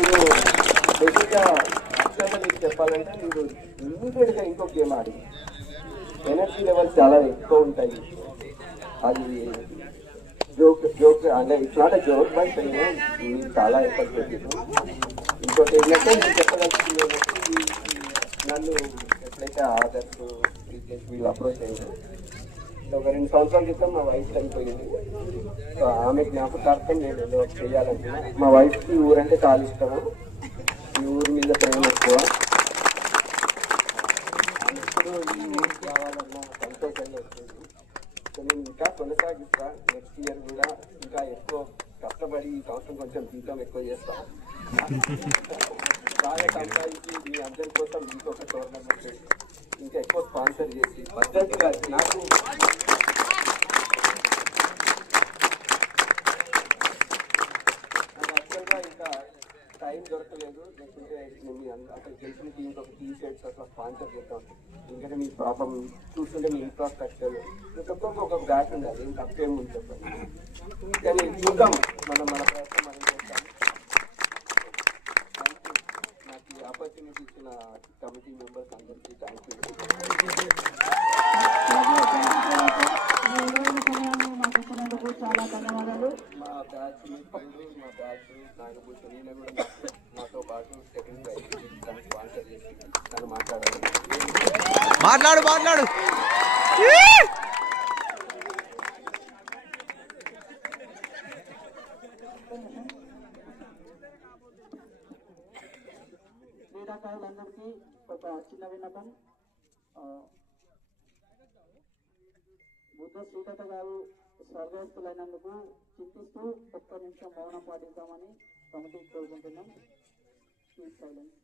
మీరు బేసిక్గా యాక్చువల్గా మీకు చెప్పాలంటే మీరు ఇమ్మీడియట్గా ఇంకో గేమ్ ఆడి ఎనర్జీ లెవెల్స్ చాలా ఎక్కువ ఉంటాయి. అది జోక్ అంటే it's not a joke, but మీరు చాలా ఎఫర్ట్ పెట్టారు. ఇంకోటి ఏంటంటే నేను చెప్పదలుచుకుంది నన్ను ఎప్పుడైతే ఆదర్స్ వీళ్ళు అప్రోచ్ అయ్యారు, ఒక 2 సంవత్సరాల క్రితం మా వైఫ్ చనిపోయింది. సో ఆమె జ్ఞాపకార్థం నేను ఏదో చేయాలనుకున్నా. మా వైఫ్కి ఊరంటే చాలా ఇష్టము, ఈ ఊరి మీద ప్రేమ ఎక్కువ. ఇప్పుడు ఈ ఊరికి రావాలన్న సంతోషంగా వస్తుంది. సో నేను ఇంకా కొనసాగిస్తా. నెక్స్ట్ ఇయర్ కూడా ఇంకా ఎక్కువ కష్టపడి ఈ సంవత్సరం కొంచెం జీతం ఎక్కువ చేస్తాను. బాగా సంపాదించి మీ అందరి కోసం ఇంకొక టోర్నమెంట్ ఇంకా ఎక్కువ స్పాన్సర్ చేసి పద్ధతిగా నాకు యాక్చువల్గా ఇంకా టైం దొరకలేదు. లేకుంటే మీ అక్కడ తెలిసిన టీంకి ఒక టీ-షర్ట్స్ అట్లా స్పాన్సర్ చేద్దాం. ఎందుకంటే మీ పాపం చూస్తుంటే మీ ఇన్ఫ్రాస్ట్రక్చర్ ఒక్కొక్క బ్యాక్ ఉండాలి, ఇంకా తప్పేం ఉంది చెప్పండి. కానీ చూద్దాం, మన ప్రయత్నం మనం చేస్తాం. నాకు ఈ ఆపర్చునిటీ ఇచ్చిన కమిటీ మెంబర్స్ అందరికీ థ్యాంక్ యూ. చాలా ధన్యవాదాలు. మా బ్యాచ్ మా బ్యాచ్ నాగభూషణ్ ఈయన కూడా నాతో పాటు సెకండ్ ప్రైజ్ తను స్పాన్సర్ చేసి తను మాట్లాడాలి. క్రీడాకారులందరికీ ఒక చిన్న విన్నపం. బుద్ధ శ్రీకథ గారు స్వర్గస్థులైనందుకు చింతిస్తూ 1 నిమిషం మౌనం పాటిద్దామని కమిటీకి కోరుకుంటున్నాం. Please silence.